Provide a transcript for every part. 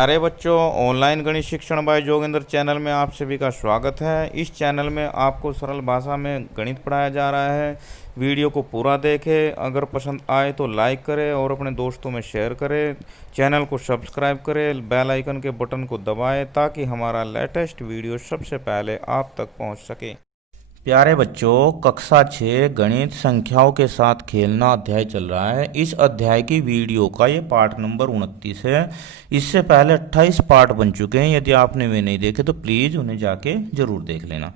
अरे बच्चों, ऑनलाइन गणित शिक्षण बाय जोगिंदर चैनल में आप सभी का स्वागत है। इस चैनल में आपको सरल भाषा में गणित पढ़ाया जा रहा है। वीडियो को पूरा देखें, अगर पसंद आए तो लाइक करें और अपने दोस्तों में शेयर करें। चैनल को सब्सक्राइब करें, बेल आइकन के बटन को दबाएं ताकि हमारा लेटेस्ट वीडियो सबसे पहले आप तक पहुंच सके। प्यारे बच्चों, कक्षा 6 गणित संख्याओं के साथ खेलना अध्याय चल रहा है। इस अध्याय की वीडियो का ये पार्ट नंबर 29 है। इससे पहले 28 पार्ट बन चुके हैं। यदि आपने वे नहीं देखे तो प्लीज़ उन्हें जाके जरूर देख लेना।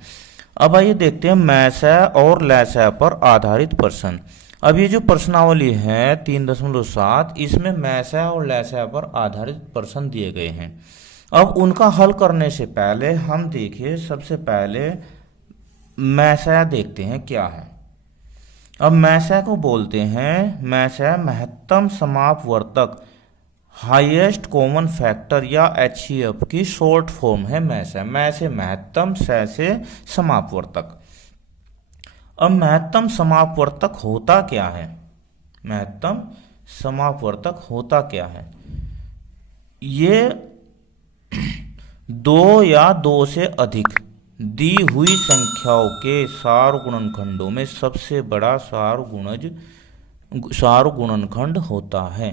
अब आइए देखते हैं मैथ है और लेस है पर आधारित प्रश्न। अब ये जो प्रश्नावली है 3.7, इसमें मैथ है और लेस है पर आधारित प्रश्न दिए गए हैं। अब उनका हल करने से पहले हम देखिए, सबसे पहले मैसा देखते हैं क्या है। अब मैसा को बोलते हैं, मैसा महत्तम समापवर्तक, हाईएस्ट कॉमन फैक्टर या एचसीएफ की शॉर्ट फॉर्म है। मैं से महत्तम, से समापवर्तक। अब महत्तम समापवर्तक होता क्या है? महत्तम समापवर्तक होता क्या है? ये दो या दो से अधिक दी हुई संख्याओं के सारगुणनखंडों में सबसे बड़ा सारगुणनखंड होता है।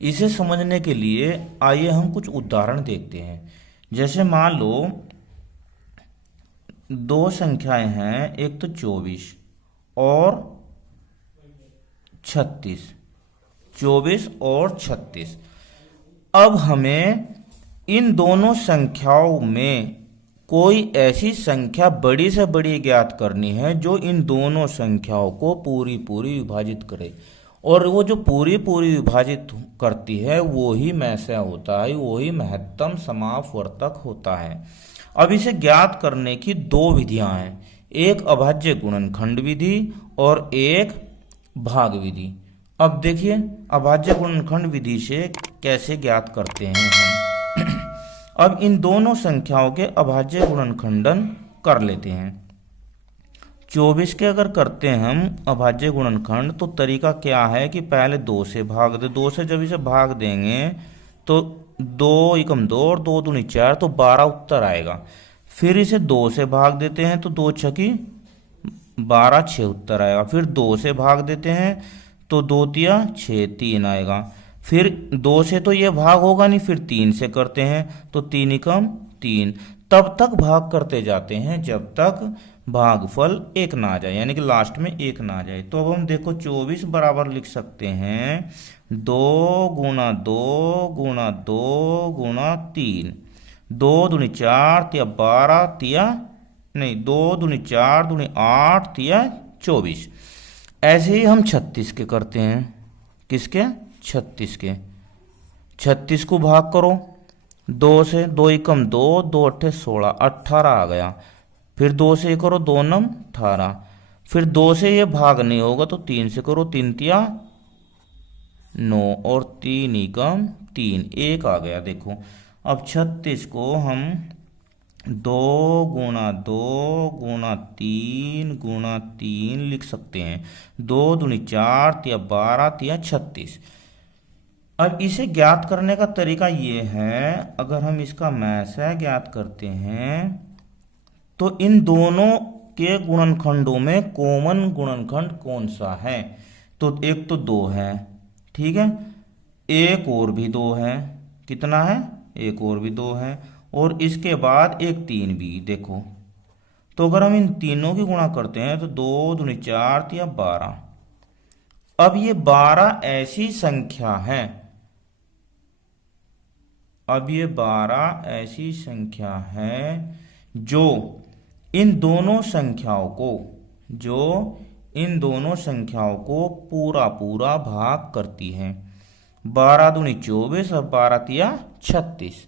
इसे समझने के लिए आइए हम कुछ उदाहरण देखते हैं। जैसे मान लो दो संख्याएं हैं, एक तो 24 और 36। 24 और 36। अब हमें इन दोनों संख्याओं में कोई ऐसी संख्या बड़ी से बड़ी ज्ञात करनी है जो इन दोनों संख्याओं को पूरी विभाजित करे, और वो जो पूरी विभाजित करती है वो ही मैसा होता है, वो ही महत्तम समापवर्तक होता है। अब इसे ज्ञात करने की दो विधियां हैं, एक अभाज्य गुणनखंड विधि और एक भाग विधि। अब देखिए अभाज्य गुणनखंड विधि से कैसे ज्ञात करते हैं हम। अब इन दोनों संख्याओं के अभाज्य गुणनखंडन कर लेते हैं। 24 के अगर करते हैं हम अभाज्य गुणनखंड, तो तरीका क्या है कि पहले 2 से भाग दे। 2 से जब इसे भाग देंगे तो 2 एकम 2 और 2 दूनी 4, तो 12 उत्तर आएगा। फिर इसे 2 से भाग देते हैं तो 2 छकी 12, 6 उत्तर आएगा। फिर 2 से भाग देते हैं तो 2 तिया 6, 3 आएगा। फिर 2 से तो ये भाग होगा नहीं, फिर 3 से करते हैं तो 3 एकम 3। तब तक भाग करते जाते हैं जब तक भागफल 1 ना आ जाए, यानी कि लास्ट में 1 ना आ जाए। तो अब हम देखो 24 बराबर लिख सकते हैं 2 गुणा 2 गुणा 2 गुणा 3। 2 दूनी 4 तिया 12 तिया नहीं 2 दूनी 4 दूनी 8 तिया 24। ऐसे ही हम 36 के करते हैं। किसके? 36 के। 36 को भाग करो 2 से, 2 एकम 2, 2 अट्ठे 16, 18 आ गया। फिर 2 से ये करो 2 नम 18। फिर 2 से ये भाग नहीं होगा तो 3 से करो, 3 तिया 9 और 3 एकम 3, 1 आ गया। देखो अब 36 को हम 2 गुणा 2 गुणा 3 गुणा 3 लिख सकते हैं। 2 दूनी 4 तिया 12 तिया 36। अब इसे ज्ञात करने का तरीका ये है, अगर हम इसका मैसा ज्ञात करते हैं तो इन दोनों के गुणनखंडों में कॉमन गुणनखंड कौन सा है? तो एक तो 2 है, ठीक है, एक और भी 2 है। कितना है? एक और भी 2 है, और इसके बाद एक 3 भी। देखो तो अगर हम इन तीनों की गुणा करते हैं तो 2 दूनी 4 या 12। अब ये 12 ऐसी संख्या है, अब ये 12 ऐसी संख्या है जो इन दोनों संख्याओं को पूरा भाग करती है। 12 दूनी 24 और 12 तिया 36।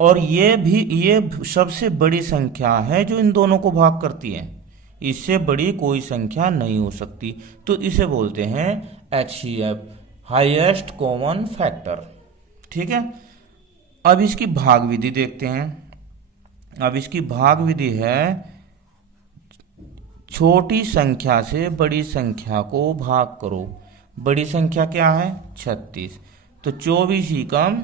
और ये सबसे बड़ी संख्या है जो इन दोनों को भाग करती है। इससे बड़ी कोई संख्या नहीं हो सकती। तो इसे बोलते हैं एचसीएफ, हाईएस्ट कॉमन फैक्टर। ठीक है। अब इसकी भाग विधि देखते हैं। अब इसकी भाग विधि है, छोटी संख्या से बड़ी संख्या को भाग करो। बड़ी संख्या क्या है? 36। तो 24 ही कम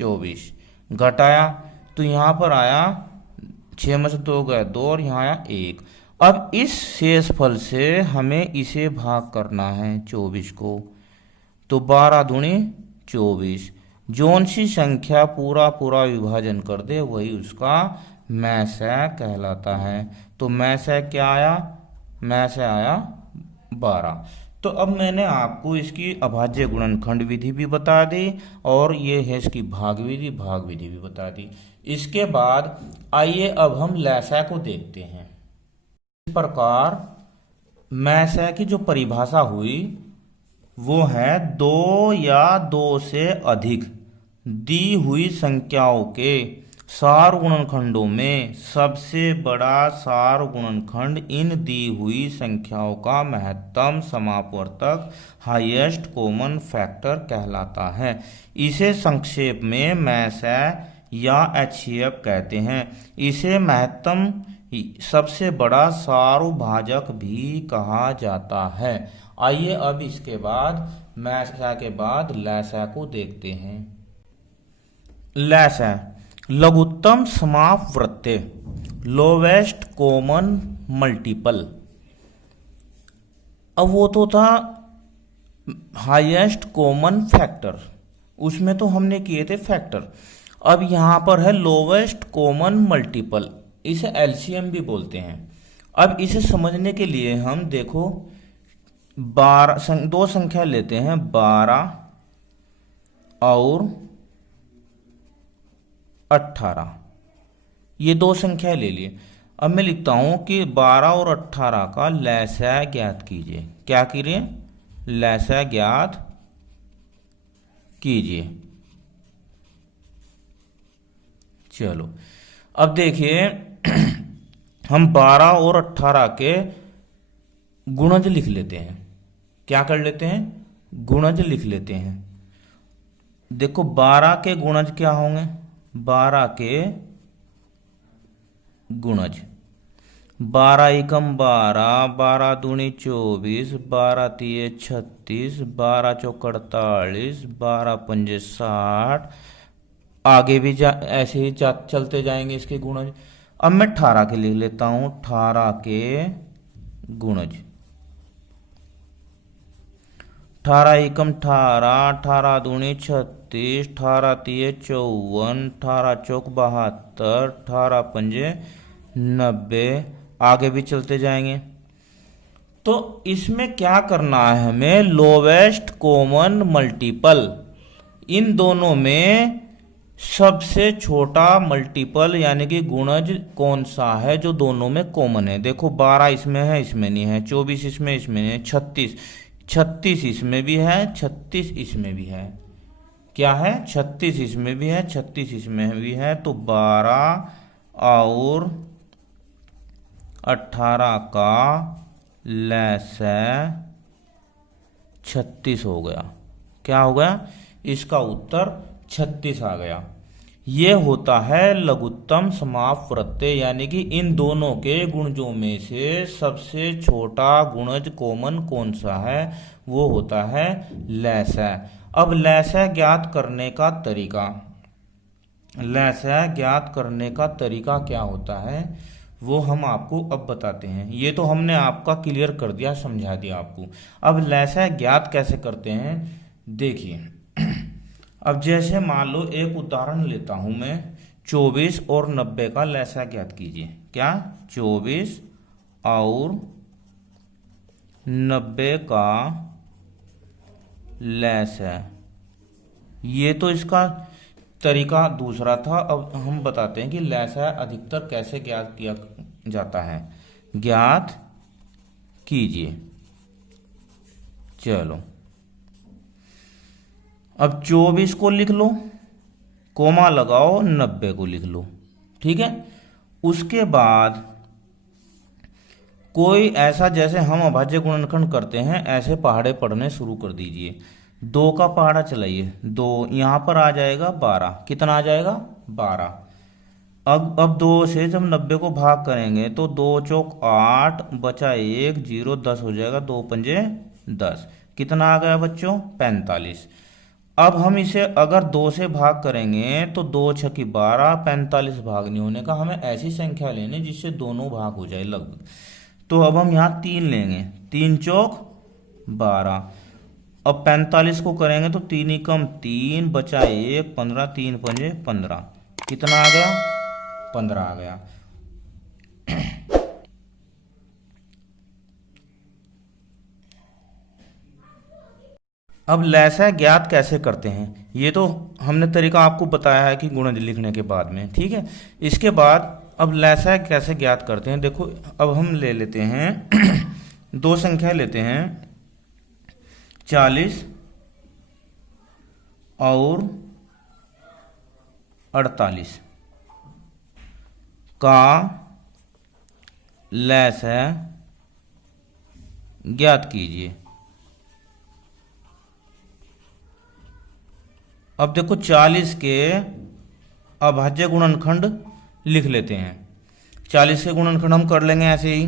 24। घटाया तो यहाँ पर आया 6 में से 2 गए 2 और यहाँ आया 1। अब इस शेषफल से हमें इसे भाग करना है 24 को, तो 12 दूनी 24। जौन सी संख्या पूरा पूरा विभाजन कर दे वही उसका मैसय कहलाता है। तो मैसय क्या आया? मैसय आया 12। तो अब मैंने आपको इसकी अभाज्य गुणनखंड विधि भी बता दी और ये है इसकी भाग विधि भी बता दी। इसके बाद आइए अब हम लसय को देखते हैं। इस प्रकार मैसय की जो परिभाषा हुई वो है 2 या 2 से अधिक दी हुई संख्याओं के सार गुणनखंडों में सबसे बड़ा सार गुणनखंड इन दी हुई संख्याओं का महत्तम समापवर्तक हाईएस्ट कॉमन फैक्टर कहलाता है। इसे संक्षेप में मैसय या HCF कहते हैं। इसे महत्तम सबसे बड़ा सारोभाजक भी कहा जाता है। आइए अब इसके बाद मैसय के बाद लसय को देखते हैं। लसय लघुत्तम समापवर्त्य लोवेस्ट कॉमन मल्टीपल। अब वो तो था हाईएस्ट कॉमन फैक्टर, उसमें तो हमने किए थे फैक्टर। अब यहां पर है लोवेस्ट कॉमन मल्टीपल, इसे LCM भी बोलते हैं। अब इसे समझने के लिए हम देखो 2 संख्या लेते हैं 12 और 18। ये 2 संख्या ले लिए। अब मैं लिखता हूं कि 12 और 18 का लसय ज्ञात कीजिए। क्या कीजिए? लसय ज्ञात कीजिए। चलो अब देखिए हम 12 और 18 के गुणज लिख लेते हैं। क्या कर लेते हैं? गुणज लिख लेते हैं। देखो 12 के गुणज क्या होंगे? 12 के गुणज 12 एकम 12, 12 दूनी 24, 12 तिये 36, 12 चौक 48, 12 पंजे 60। आगे भी ऐसे ही चलते जाएंगे इसके गुणज। अब मैं 18 के लिख लेता हूं। 18 के गुणज 18 एकम 18, 18 दूनी 36, 18 तिये 54, 18 चौक 72, 18 पंजे 90। आगे भी चलते जाएंगे। तो इसमें क्या करना है हमें? लोवेस्ट कॉमन मल्टीपल, इन दोनों में सबसे छोटा मल्टीपल यानी कि गुणज कौन सा है जो दोनों में कॉमन है। देखो 12 इसमें है, इसमें नहीं है। 24 इसमें नहीं है। 36 इसमें भी है, 36 इसमें भी है। क्या है? 36 इसमें भी है, 36 इसमें भी है। तो 12 और 18 का लसय 36 हो गया। क्या हो गया? इसका उत्तर 36 आ गया। ये होता है लघुत्तम समापवर्त्य, यानी कि इन दोनों के गुणजों में से सबसे छोटा गुणज कॉमन कौन सा है, वो होता है लसय। अब लसय ज्ञात करने का तरीका, लसय ज्ञात करने का तरीका क्या होता है वो हम आपको अब बताते हैं। ये तो हमने आपका क्लियर कर दिया, समझा दिया आपको। अब लसय ज्ञात कैसे करते हैं देखिए। अब जैसे मान लो एक उदाहरण लेता हूं मैं, 24 और 90 का लसय ज्ञात कीजिए। क्या? 24 और 90 का लसय। ये तो इसका तरीका दूसरा था। अब हम बताते हैं कि लसय अधिकतर कैसे ज्ञात किया जाता है। ज्ञात कीजिए। चलो अब 24 को लिख लो, कोमा लगाओ, 90 को लिख लो। ठीक है। उसके बाद कोई ऐसा, जैसे हम अभाज्य गुणनखंड करते हैं ऐसे पहाड़े पढ़ने शुरू कर दीजिए। 2 का पहाड़ा चलाइए, 2 यहां पर आ जाएगा 12। कितना आ जाएगा? 12। अब 2 से जब 90 को भाग करेंगे तो 2 चौक 8 बचा 1 0 10 हो जाएगा। 2 पंजे 10। कितना आ गया बच्चों? 45। अब हम इसे अगर 2 से भाग करेंगे तो 2 छकी 12, 45 भाग नहीं होने का। हमें ऐसी संख्या लेनी जिससे दोनों भाग हो जाए लगभग। तो अब हम यहाँ 3 लेंगे, 3 चौक 12। अब 45 को करेंगे तो 3 एकम 3 बचा 1, 15, 3 पंजे 15। कितना आ गया? 15 आ गया। अब लैसा ज्ञात कैसे करते हैं, ये तो हमने तरीका आपको बताया है कि गुणज लिखने के बाद में, ठीक है। इसके बाद अब लैसा कैसे ज्ञात करते हैं, देखो अब हम ले लेते हैं दो संख्या लेते हैं 40 और 48 का लैसा ज्ञात कीजिए। अब देखो 40 के अभाज्य गुणनखंड लिख लेते हैं। 40 के गुणनखंड हम कर लेंगे ऐसे ही,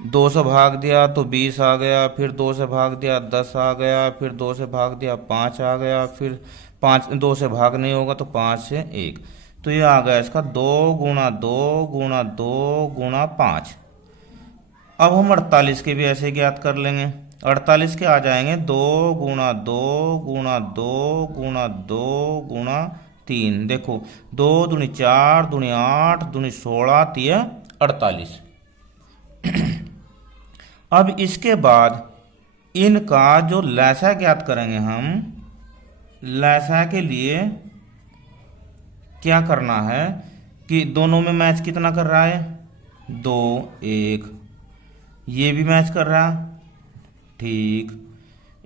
2 से भाग दिया तो 20 आ गया, फिर 2 से भाग दिया 10 आ गया, फिर 2 से भाग दिया 5 आ गया, फिर 2 से भाग नहीं होगा तो 5 से 1, तो ये आ गया इसका 2 गुणा 2 गुणा 2 गुणा 5। अब हम 48 के भी ऐसे ज्ञात कर लेंगे। 48 के आ जाएंगे 2 गुणा 2 गुणा 2 गुणा 2 गुणा 3। देखो 2 दूनी 4 दूनी 8 दूनी 16 तिया 48। अब इसके बाद इनका जो लैसा ज्ञात करेंगे हम, लैसा के लिए क्या करना है कि दोनों में मैच कितना कर रहा है, 2 1। ये भी मैच कर रहा, ठीक,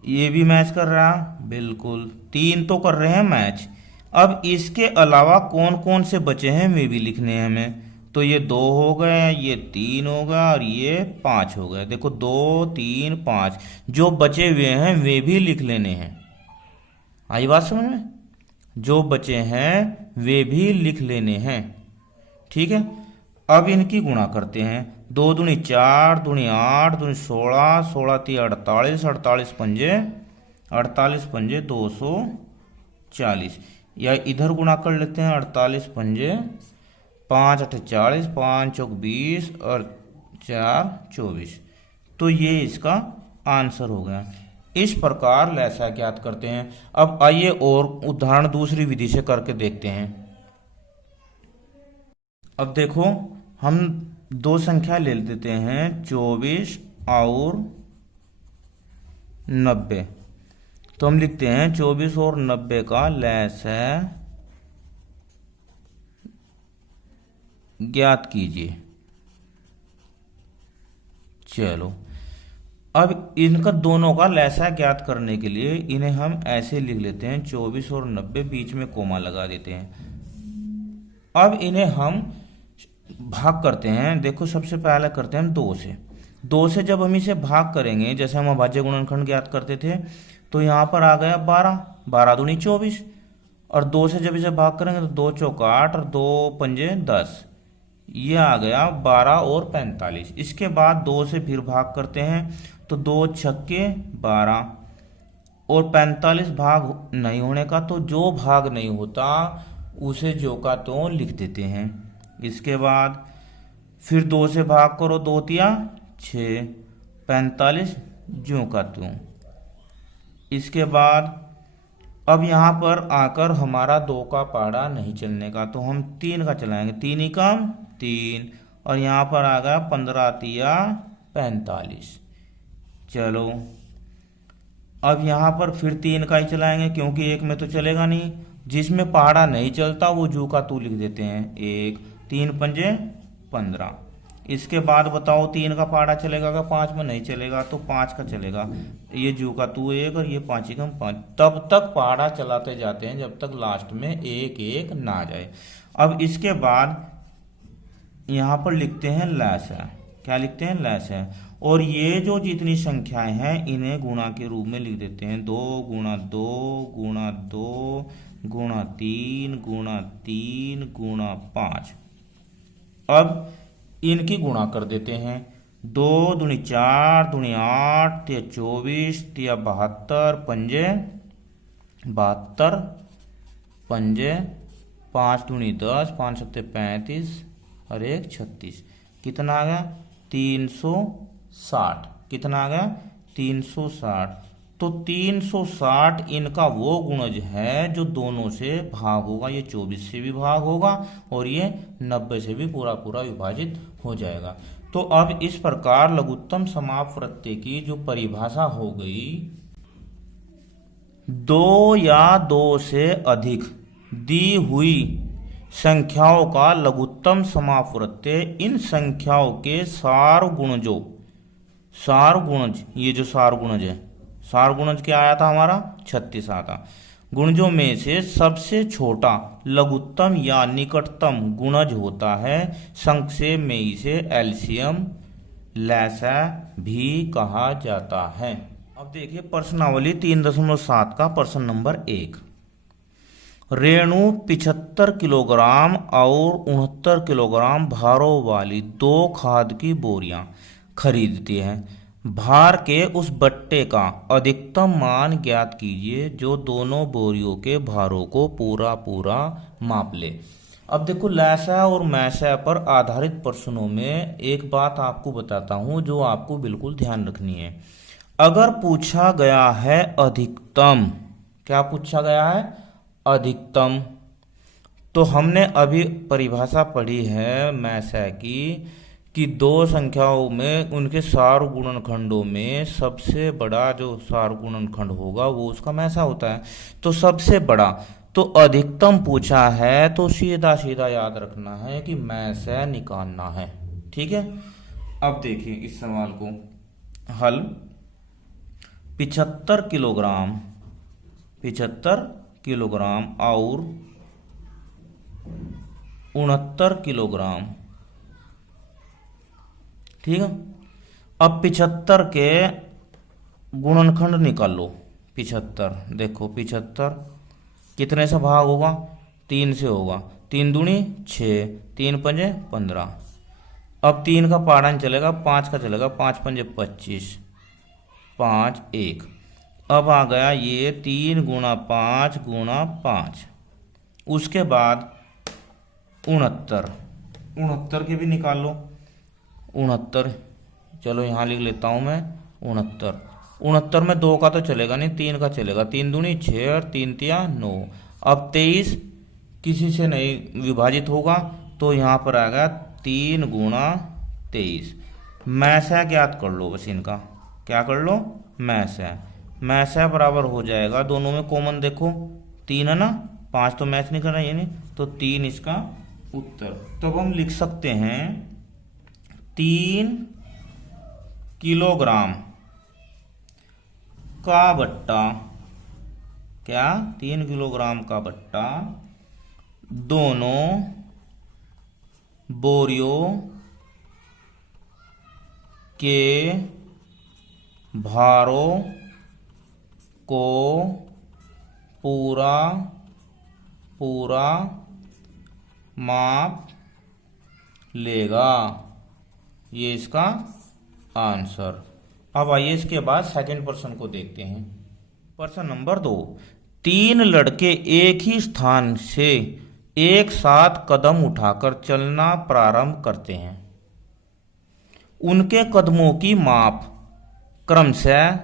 ये भी मैच कर रहा, बिल्कुल, 3 तो कर रहे हैं मैच। अब इसके अलावा कौन कौन से बचे हैं वे भी लिखने हैं हमें। तो ये 2 हो गए, ये 3 हो गया और ये 5 हो गए। देखो 2 3 5 जो बचे हुए हैं वे भी लिख लेने हैं। आई बात समझ में? जो बचे हैं वे भी लिख लेने हैं, ठीक है। अब इनकी गुणा करते हैं। 2 दूनी 4 दूनी 8 दूनी 16 16 3 48 48 पंजे 240, या इधर गुणा कर लेते हैं। 48 पंजे 5 8 40, 5 चौक 20 और 4 24। तो ये इसका आंसर हो गया। इस प्रकार लैसा ज्ञात करते हैं। अब आइए और उदाहरण दूसरी विधि से करके देखते हैं। अब देखो हम 2 संख्या ले लेते हैं 24 और 90। तो हम लिखते हैं 24 और 90 का लैसा ज्ञात कीजिए। चलो अब इनका दोनों का लैसा ज्ञात करने के लिए इन्हें हम ऐसे लिख लेते हैं 24 और 90, बीच में कोमा लगा देते हैं। अब इन्हें हम भाग करते हैं। देखो सबसे पहले करते हैं हम 2 से जब हम इसे भाग करेंगे, जैसे हम अभाज्य गुणनखंड ज्ञात करते थे, तो यहाँ पर आ गया 12, 12 दूनी 24, और 2 से जब इसे भाग करेंगे तो 2 चौक 8 और 2 पंजे 10, ये आ गया 12 और 45। इसके बाद 2 से फिर भाग करते हैं तो 2 छक्के 12 और 45 भाग नहीं होने का, तो जो भाग नहीं होता उसे जो का तो लिख देते हैं। इसके बाद फिर 2 से भाग करो, 2 तिया 6, 45 ज्यों का त्यों। इसके बाद अब यहाँ पर आकर हमारा 2 का पाड़ा नहीं चलने का, तो हम 3 का चलाएंगे। 3 एकम 3 और यहाँ पर आ गया 15 तिया 45। चलो अब यहाँ पर फिर 3 का ही चलाएंगे, क्योंकि एक में तो चलेगा नहीं। जिसमें पहाड़ा नहीं चलता वो जू का तू लिख देते हैं। 1 3 पंजे 15। इसके बाद बताओ 3 का पहाड़ा चलेगा क्या? 5 में नहीं चलेगा, तो 5 का चलेगा। ये जू का तू 1 और ये 5 एकम 5। तब तक पहाड़ा चलाते जाते हैं जब तक लास्ट में 1 1 ना आ जाए। अब इसके बाद यहाँ पर लिखते हैं लैसा। क्या लिखते हैं? लैसा। और ये जो जितनी संख्याएं हैं इन्हें गुणा के रूप में लिख देते हैं। 2 गुणा 2 गुणा 2 गुणा 3 गुणा 3 गुणा 5। अब इनकी गुणा कर देते हैं। दो दूनी 4 दूनी 8 तिया 24 तिया 72 पंजे 72 पंजे 5 दूनी 10 5 सत्ते 35 और 1 36। कितना आ गया 360। कितना आ गया 360। तो 360 इनका वो गुणज है जो दोनों से भाग होगा। ये 24 से भी भाग होगा और ये 90 से भी पूरा पूरा विभाजित हो जाएगा। तो अब इस प्रकार लघुत्तम समाप प्रत्यय की जो परिभाषा हो गई, दो या दो से अधिक दी हुई संख्याओं का लघुत्तम समाप प्रत्यय इन संख्याओं के सार गुणजों, सार गुणज, ये जो सार गुणज है, सार गुणज क्या आया था हमारा 36 आता। गुणजों में से सबसे छोटा लघुत्तम या निकटतम गुणज होता है। संक्षेप में इसे एलसीएम लैसा भी कहा जाता है। अब देखिए प्रश्नावली 3.7 का प्रश्न नंबर 1। रेणु 75 किलोग्राम और 69 किलोग्राम भारों वाली 2 खाद की बोरियां खरीदती है। भार के उस बट्टे का अधिकतम मान ज्ञात कीजिए जो दोनों बोरियों के भारों को पूरा पूरा माप ले। अब देखो लैसा और मैसा पर आधारित प्रश्नों में एक बात आपको बताता हूं जो आपको बिल्कुल ध्यान रखनी है। अगर पूछा गया है अधिकतम, क्या पूछा गया है अधिकतम, तो हमने अभी परिभाषा पढ़ी है मैसा की कि दो संख्याओं में उनके सार गुणनखंडों में सबसे बड़ा जो सार गुणनखंड होगा वो उसका मैसा होता है। तो सबसे बड़ा तो अधिकतम पूछा है तो सीधा सीधा याद रखना है कि मैसा निकालना है। ठीक है। अब देखिए इस सवाल को हल। 75 किलोग्राम और 69 किलोग्राम, ठीक है। अब 75 के गुणनखंड निकालो। 75 देखो 75 कितने से भाग होगा 3 से होगा। 3 दूनी 6, 3 पंजे 15। अब 3 का पारण चलेगा, 5 का चलेगा, 5 पंजे 25, 5 1। अब आ गया ये 3 गुणा 5 गुणा 5। उसके बाद 69 के भी निकाल लो। 69 चलो यहाँ लिख लेता हूँ मैं 69 में 2 का तो चलेगा नहीं, 3 का चलेगा। 3 दूनी 6 और 3 तिया 9। अब 23 किसी से नहीं विभाजित होगा तो यहाँ पर आएगा 3 गुणा 23। मैसा ज्ञात कर लो, बस इनका क्या कर लो मैसा बराबर हो जाएगा। दोनों में कॉमन देखो 3 है ना, 5 तो मैच नहीं कर रहा है नहीं, तो 3 इसका उत्तर। तब हम लिख सकते हैं 3 किलोग्राम का बट्टा, क्या 3 किलोग्राम का बट्टा दोनों बोरियों के भारों को पूरा पूरा माप लेगा। ये इसका आंसर। अब आइए इसके बाद सेकंड प्रश्न को देखते हैं। प्रश्न नंबर 2। 3 लड़के एक ही स्थान से एक साथ कदम उठाकर चलना प्रारंभ करते हैं। उनके कदमों की माप क्रमशः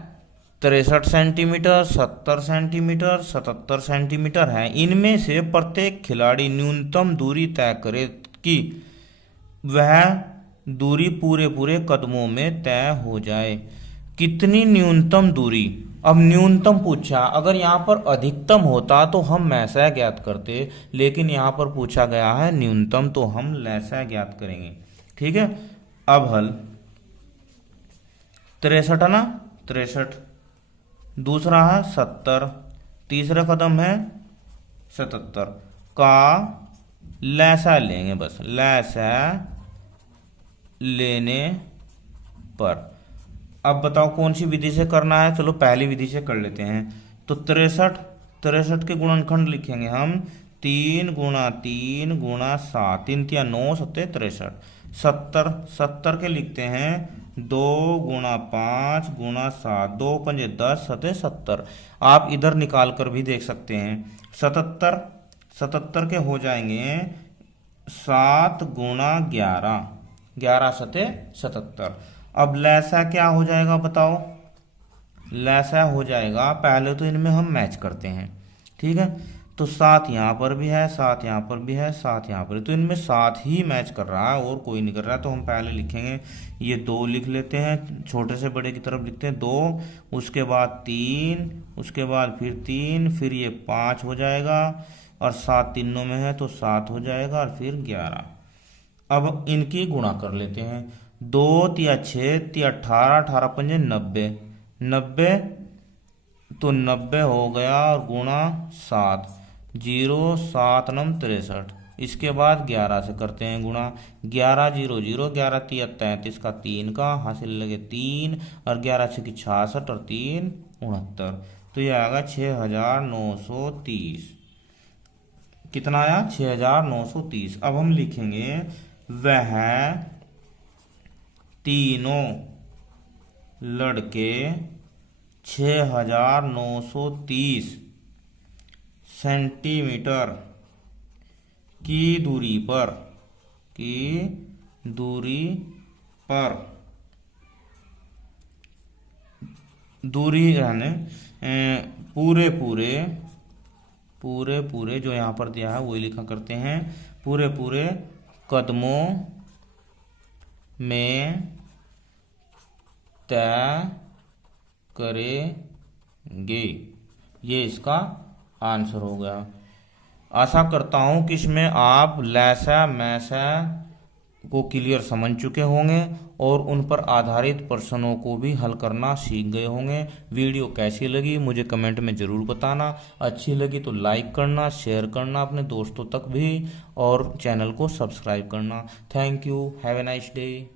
63 सेंटीमीटर, 70 सेंटीमीटर, 77 सेंटीमीटर है। इनमें से प्रत्येक खिलाड़ी न्यूनतम दूरी तय करे कि वह दूरी पूरे पूरे कदमों में तय हो जाए। कितनी न्यूनतम दूरी? अब न्यूनतम पूछा, अगर यहाँ पर अधिकतम होता तो हम मैसा ज्ञात करते, लेकिन यहाँ पर पूछा गया है न्यूनतम तो हम लैसा ज्ञात करेंगे। ठीक है। अब हल 63 है ना, 63। दूसरा है 70, तीसरा कदम है 77 का लैसा लेंगे, बस लैसा लेने पर। अब बताओ कौन सी विधि से करना है। चलो पहली विधि से कर लेते हैं। तो 63 के गुणनखंड लिखेंगे हम 3 गुणा 3 गुणा 7, 3 तिया 9, 7 63। 70 के लिखते हैं 2 गुणा 5 गुणा 7, 2 पंजे 10, 7 70। आप इधर निकाल कर भी देख सकते हैं। 77, 77 के हो जाएंगे 7 गुणा 11, 11 सते 77। अब लैसा क्या हो जाएगा बताओ? लैसा हो जाएगा, पहले तो इनमें हम मैच करते हैं, ठीक है। तो 7 यहाँ पर भी है, 7 यहाँ पर भी है, 7 यहाँ पर, तो इनमें 7 ही मैच कर रहा है और कोई नहीं कर रहा है। तो हम पहले लिखेंगे, ये 2 लिख लेते हैं, छोटे से बड़े की तरफ लिखते हैं 2, उसके बाद 3, उसके बाद फिर 3, फिर ये 5 हो जाएगा और 7 तीनों में है तो 7 हो जाएगा और फिर 11। अब इनकी गुणा कर लेते हैं। 2 तिया 6 तिया 18, 18 पंजे 90, 90 तो 90 हो गया और गुणा 7, 0 7 9 63। इसके बाद 11 से करते हैं गुणा, 11 0 0, 11 तिया 33 का 3 का हासिल लगे 3 और 11 6 की 66 और 3 69। तो ये आएगा 6930। कितना आया? 6930। अब हम लिखेंगे वह तीनों लड़के 6930 सेंटीमीटर की दूरी रहने पूरे पूरे जो यहाँ पर दिया है वही लिखा करते हैं, पूरे पूरे कदमों में तय करेंगे। ये इसका आंसर हो गया। आशा करता हूँ कि इसमें आप लैसा मैसा को क्लियर समझ चुके होंगे और उन पर आधारित प्रश्नों को भी हल करना सीख गए होंगे। वीडियो कैसी लगी मुझे कमेंट में ज़रूर बताना। अच्छी लगी तो लाइक करना, शेयर करना अपने दोस्तों तक भी और चैनल को सब्सक्राइब करना। Thank you. Have a nice day.